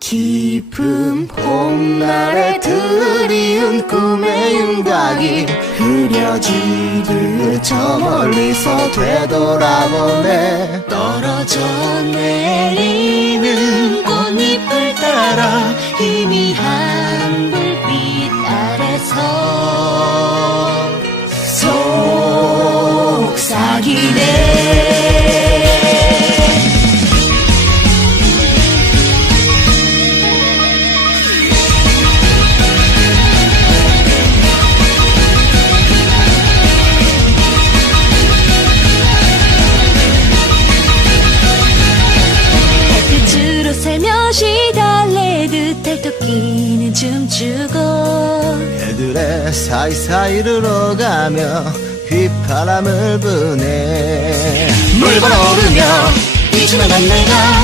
깊은 봄날에 드리운 꿈의 윤곽이 흐려지듯 저 멀리서 되돌아보네. 떨어져 내리는 꽃잎을 따라 희미한 불빛 아래서 속삭이네 시 달래듯 달토끼는 춤추고 애들의 사이사이를 오가며 휘파람을 부네. 물 보러 오르며 이주만한 내가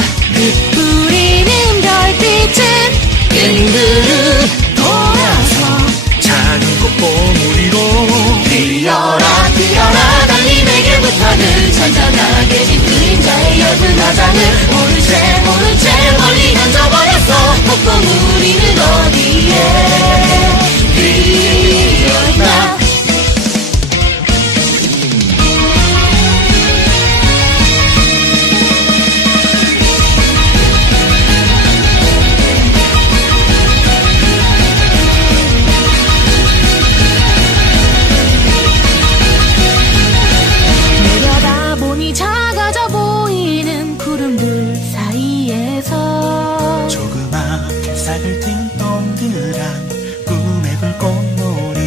동그란 꿈의 불꽃놀이.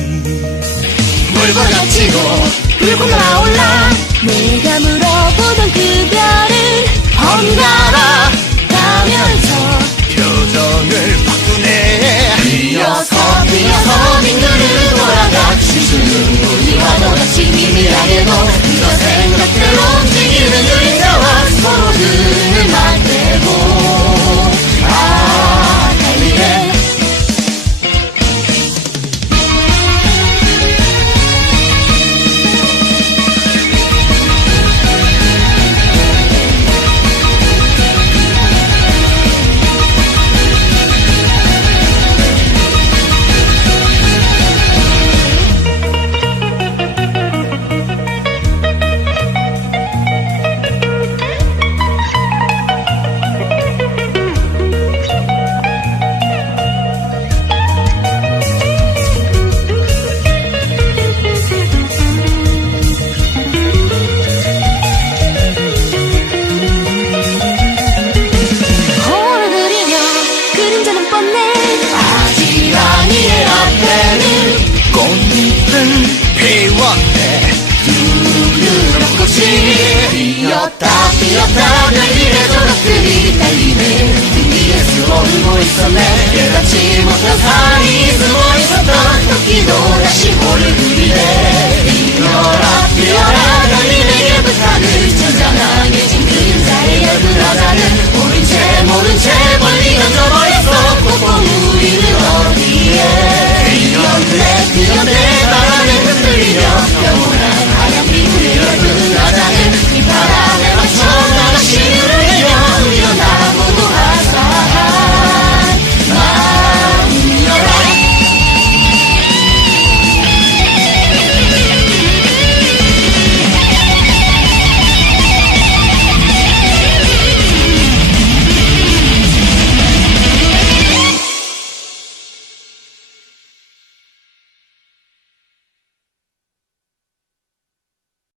물고 덮치고 불고 나올라 立ちもたさいずもいさた時の出し掘り振りで。